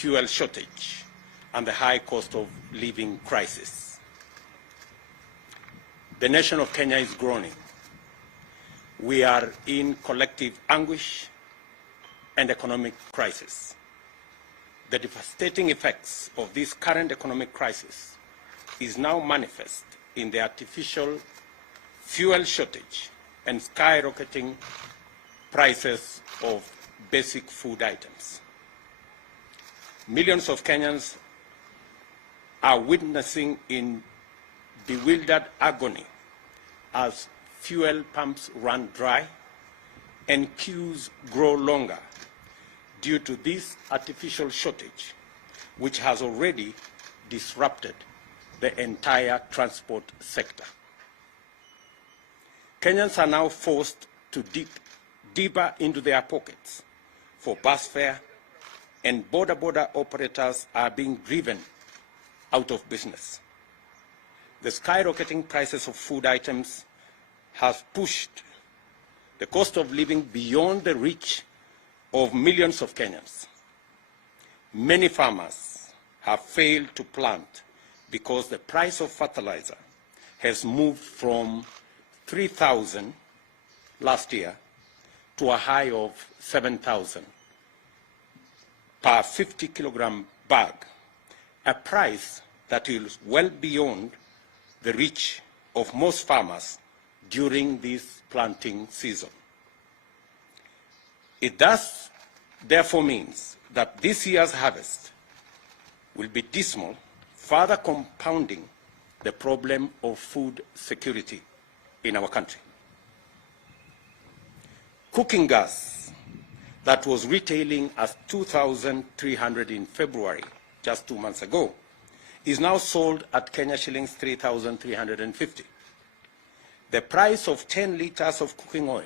fuel shortage and the high cost of living crisis. The nation of Kenya is groaning. We are in collective anguish and economic crisis. The devastating effects of this current economic crisis is now manifest in the artificial fuel shortage and skyrocketing prices of basic food items. Millions of Kenyans are witnessing in bewildered agony as fuel pumps run dry and queues grow longer due to this artificial shortage, which has already disrupted the entire transport sector. Kenyans are now forced to dig deeper into their pockets for bus fare, and border operators are being driven out of business. The skyrocketing prices of food items has pushed the cost of living beyond the reach of millions of Kenyans. Many farmers have failed to plant because the price of fertilizer has moved from 3,000 last year to a high of 7,000 per 50 kilogram bag, a price that is well beyond the reach of most farmers during this planting season. It thus therefore means that this year's harvest will be dismal, further compounding the problem of food security in our country. Cooking gas that was retailing as 2,300 in February, just 2 months ago, is now sold at Kenya shillings 3,350. The price of 10 liters of cooking oil,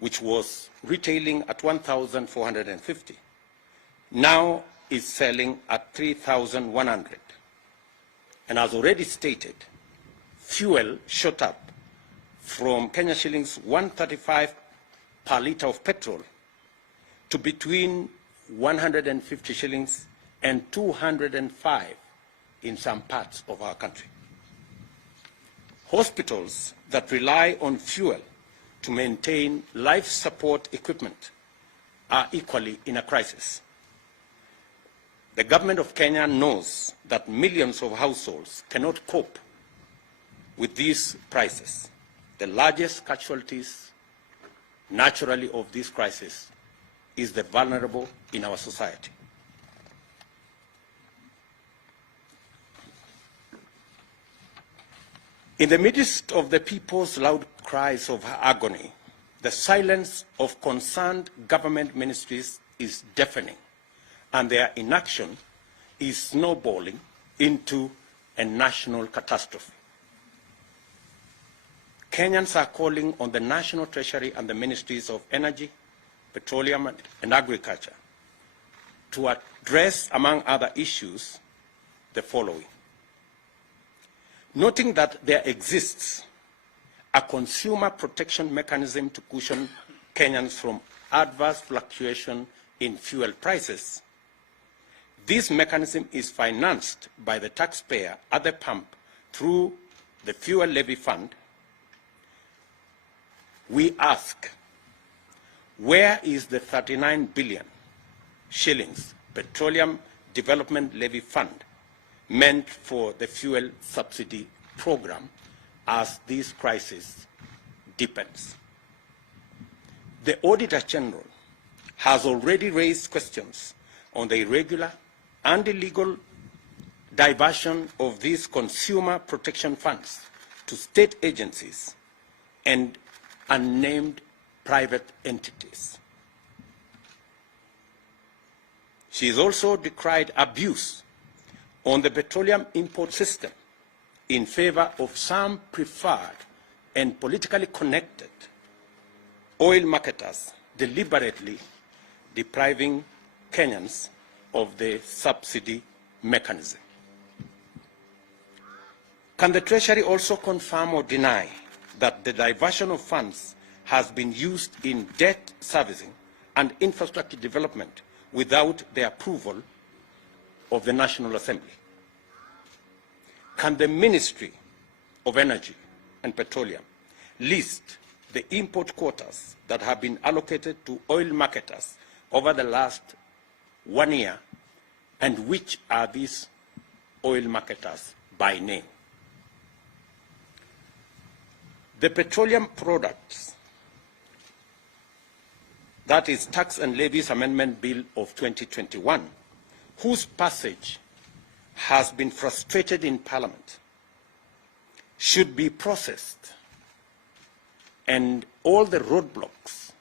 which was retailing at 1,450, now is selling at 3,100. And as already stated, fuel shot up from Kenya shillings 135 per litre of petrol to between 150 shillings and 205 in some parts of our country. Hospitals that rely on fuel to maintain life support equipment are equally in a crisis. The government of Kenya knows that millions of households cannot cope with these prices. The largest casualties, naturally, of this crisis is the vulnerable in our society. In the midst of the people's loud cries of agony, the silence of concerned government ministries is deafening, and their inaction is snowballing into a national catastrophe. Kenyans are calling on the National Treasury and the Ministries of Energy, Petroleum and Agriculture to address, among other issues, the following. Noting that there exists a consumer protection mechanism to cushion Kenyans from adverse fluctuation in fuel prices, this mechanism is financed by the taxpayer at the pump through the Fuel Levy Fund. We ask, where is the 39 billion shillings Petroleum Development Levy Fund meant for the fuel subsidy program as this crisis deepens? The Auditor General has already raised questions on the irregular and illegal diversion of these consumer protection funds to state agencies and unnamed private entities. She has also decried abuse on the petroleum import system in favor of some preferred and politically connected oil marketers deliberately depriving Kenyans of the subsidy mechanism. Can the Treasury also confirm or deny that the diversion of funds has been used in debt servicing and infrastructure development without the approval of the National Assembly? Can the Ministry of Energy and Petroleum list the import quotas that have been allocated to oil marketers over the last 1 year, and which are these oil marketers by name? The Petroleum Products, that is Tax and Levies Amendment Bill of 2021, whose passage has been frustrated in Parliament, should be processed, and all the roadblocks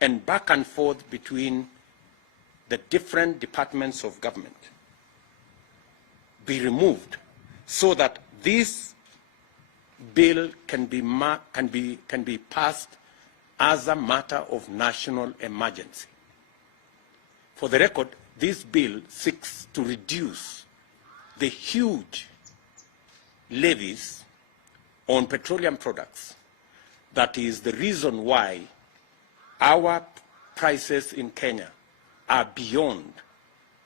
and back and forth between the different departments of government be removed, so that this bill can be passed as a matter of national emergency. For the record, this bill seeks to reduce the huge levies on petroleum products. That is the reason why our prices in Kenya are beyond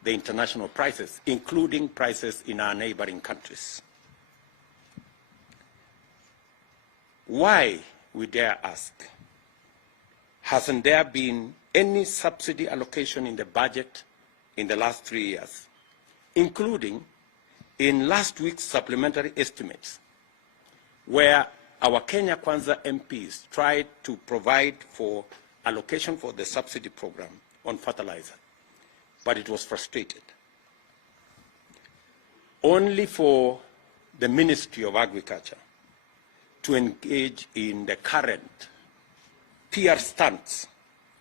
the international prices, including prices in our neighboring countries. Why, we dare ask, hasn't there been any subsidy allocation in the budget in the last 3 years, including in last week's supplementary estimates, where our Kenya Kwanza MPs tried to provide for allocation for the subsidy program on fertilizer, but it was frustrated. Only for the Ministry of Agriculture to engage in the current PR stunts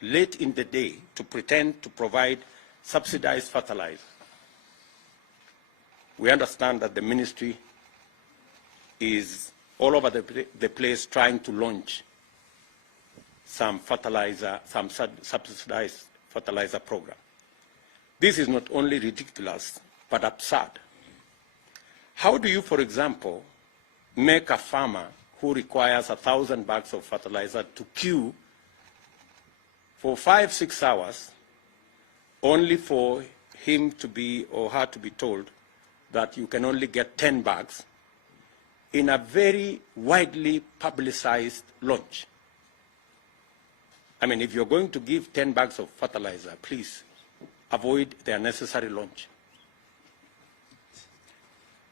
late in the day to pretend to provide subsidized fertilizer. We understand that the ministry is all over the place trying to launch some fertilizer, some subsidized fertilizer program. This is not only ridiculous, but absurd. How do you, for example, make a farmer who requires 1,000 bags of fertilizer to queue for 5-6 hours, only for him to be or her to be told that you can only get 10 bags in a very widely publicized launch? I mean, if you're going to give 10 bags of fertilizer, please avoid the unnecessary launch.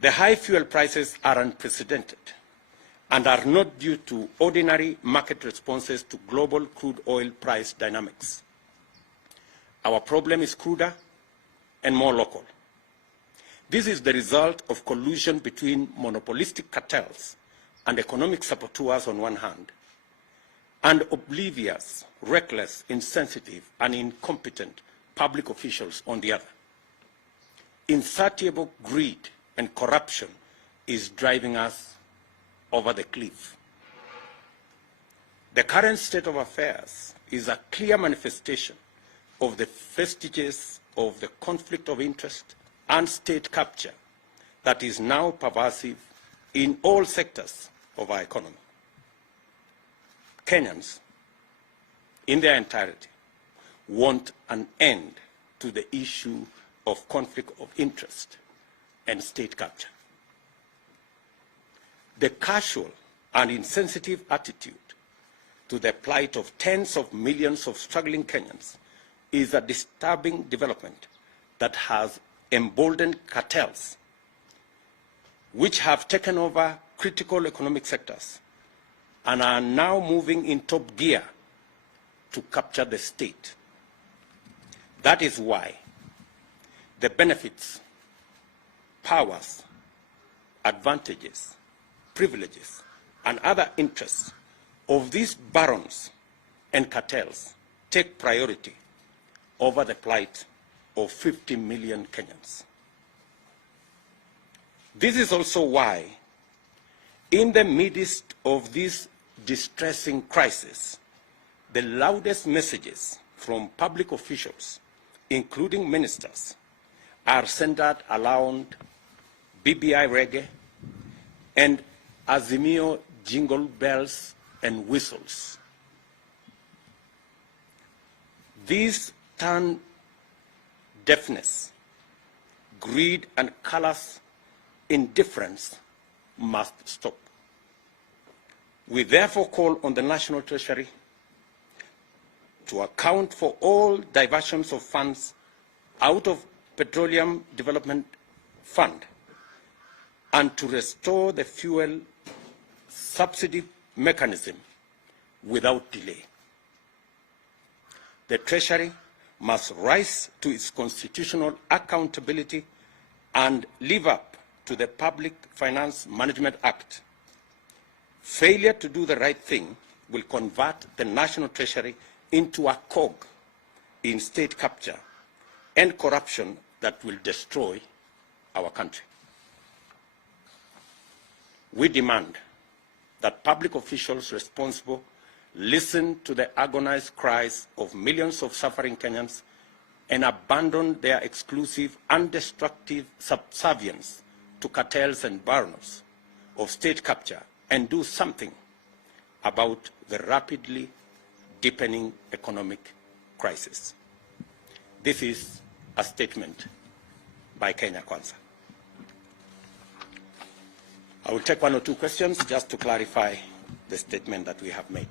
The high fuel prices are unprecedented and are not due to ordinary market responses to global crude oil price dynamics. Our problem is cruder and more local. This is the result of collusion between monopolistic cartels and economic saboteurs on one hand, and oblivious, reckless, insensitive, and incompetent public officials on the other. Insatiable greed and corruption is driving us over the cliff. The current state of affairs is a clear manifestation of the vestiges of the conflict of interest and state capture that is now pervasive in all sectors of our economy. Kenyans, in their entirety, want an end to the issue of conflict of interest and state capture. The casual and insensitive attitude to the plight of tens of millions of struggling Kenyans is a disturbing development that has emboldened cartels, which have taken over critical economic sectors and are now moving in top gear to capture the state. That is why the benefits, powers, advantages, privileges, and other interests of these barons and cartels take priority over the plight of 50 million Kenyans. This is also why, in the midst of this distressing crisis, the loudest messages from public officials, including ministers, are centered around BBI reggae and Azimio jingle bells and whistles. These turn deafness, greed, and callous indifference must stop. We therefore call on the National Treasury to account for all diversions of funds out of Petroleum Development Fund and to restore the fuel subsidy mechanism without delay. The Treasury must rise to its constitutional accountability and live up to the Public Finance Management Act. Failure to do the right thing will convert the National Treasury into a cog in state capture and corruption that will destroy our country. We demand that public officials responsible listen to the agonized cries of millions of suffering Kenyans and abandon their exclusive and destructive subservience to cartels and barons of state capture and do something about the rapidly deepening economic crisis. This is a statement by Kenya Kwanza. I will take one or two questions just to clarify the statement that we have made.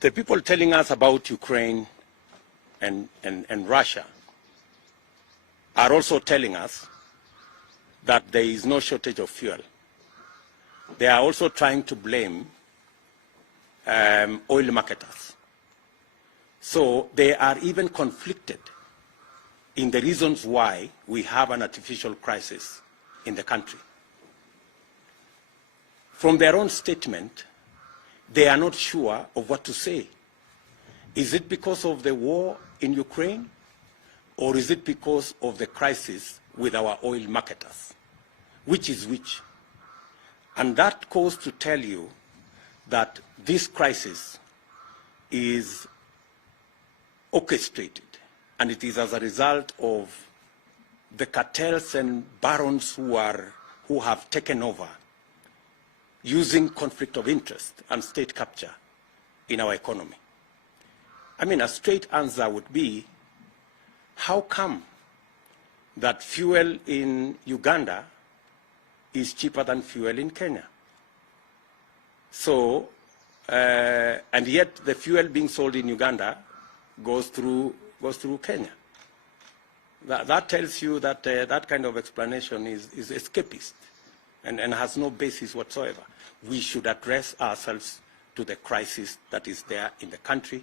The people telling us about Ukraine and Russia are also telling us that there is no shortage of fuel. They are also trying to blame oil marketers. So they are even conflicted in the reasons why we have an artificial crisis in the country. From their own statement, they are not sure of what to say. Is it because of the war in Ukraine, or is it because of the crisis with our oil marketers? Which is which? And that goes to tell you that this crisis is orchestrated, and it is as a result of the cartels and barons who have taken over, using conflict of interest and state capture in our economy. I mean, a straight answer would be, how come that fuel in Uganda is cheaper than fuel in Kenya? So, and yet the fuel being sold in Uganda goes through Kenya. That tells you that that kind of explanation is escapist and has no basis whatsoever. We should address ourselves to the crisis that is there in the country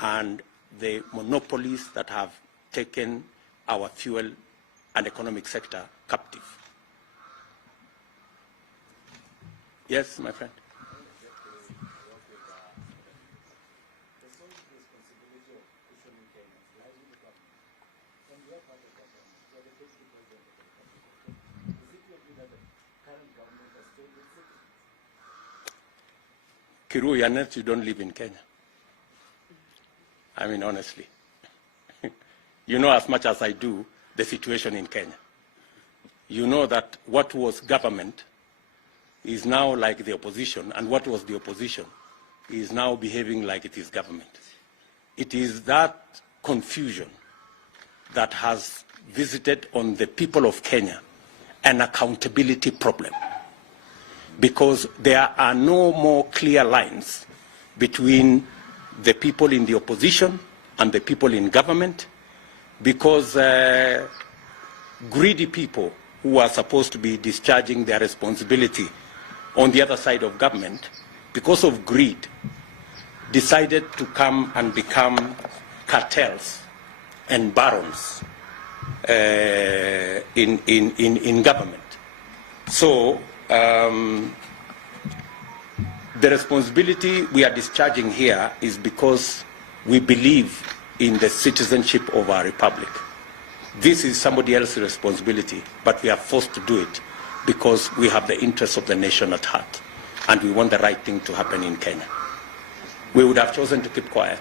and the monopolies that have taken our fuel and economic sector captive. Yes, my friend. Kiru, you don't live in Kenya. I mean, honestly. You know as much as I do the situation in Kenya. You know that what was government is now like the opposition, and what was the opposition is now behaving like it is government. It is that confusion that has visited on the people of Kenya an accountability problem, because there are no more clear lines between the people in the opposition and the people in government, because greedy people who are supposed to be discharging their responsibility on the other side of government, because of greed, decided to come and become cartels and barons in government. So the responsibility we are discharging here is because we believe in the citizenship of our republic. This is somebody else's responsibility, but we are forced to do it because we have the interests of the nation at heart and we want the right thing to happen in Kenya. We would have chosen to keep quiet,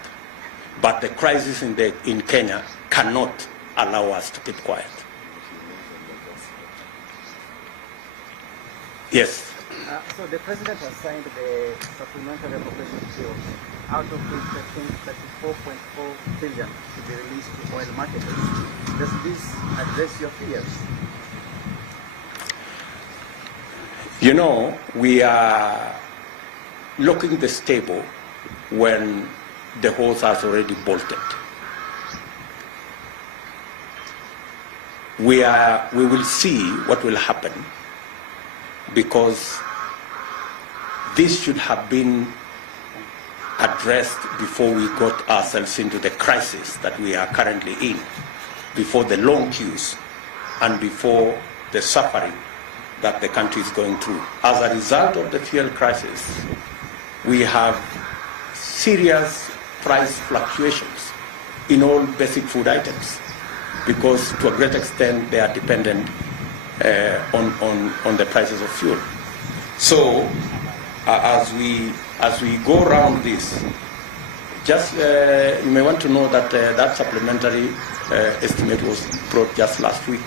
but the crisis in Kenya cannot allow us to keep quiet. Yes. So the president has signed the supplementary appropriation bill, out of which I think 34.4 billion to be released to oil marketers. Does this address your fears? You know, we are locking the stable when the horse has already bolted. We will see what will happen, because this should have been addressed before we got ourselves into the crisis that we are currently in, before the long queues and before the suffering that the country is going through. As a result of the fuel crisis, we have serious price fluctuations in all basic food items, because to a great extent they are dependent on the prices of fuel. So as we go around this, just you may want to know that that supplementary estimate was brought just last week.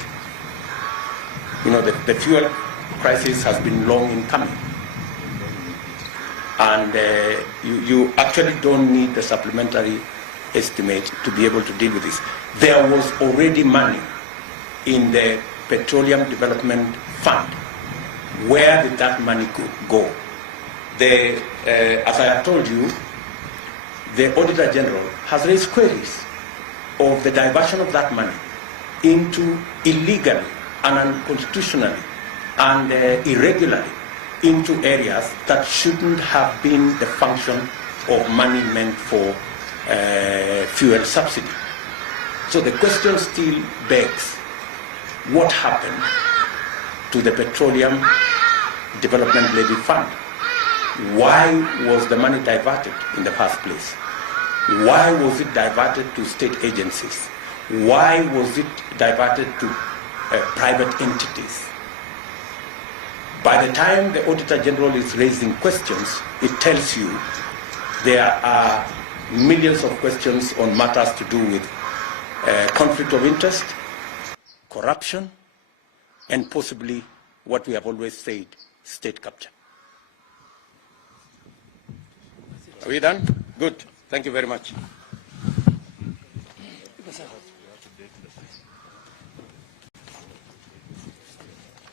You know, the fuel crisis has been long in coming, and you actually don't need the supplementary estimate to be able to deal with this. There was already money in the Petroleum Development Fund. Where did that money go? As I have told you, the Auditor General has raised queries of the diversion of that money into illegally and unconstitutionally and irregularly into areas that shouldn't have been the function of money meant for fuel subsidy. So the question still begs, what happened to the Petroleum Development Levy Fund? Why was the money diverted in the first place? Why was it diverted to state agencies? Why was it diverted to private entities? By the time the Auditor General is raising questions, it tells you there are millions of questions on matters to do with conflict of interest, corruption, and possibly what we have always said, state capture. Are we done? Good. Thank you very much.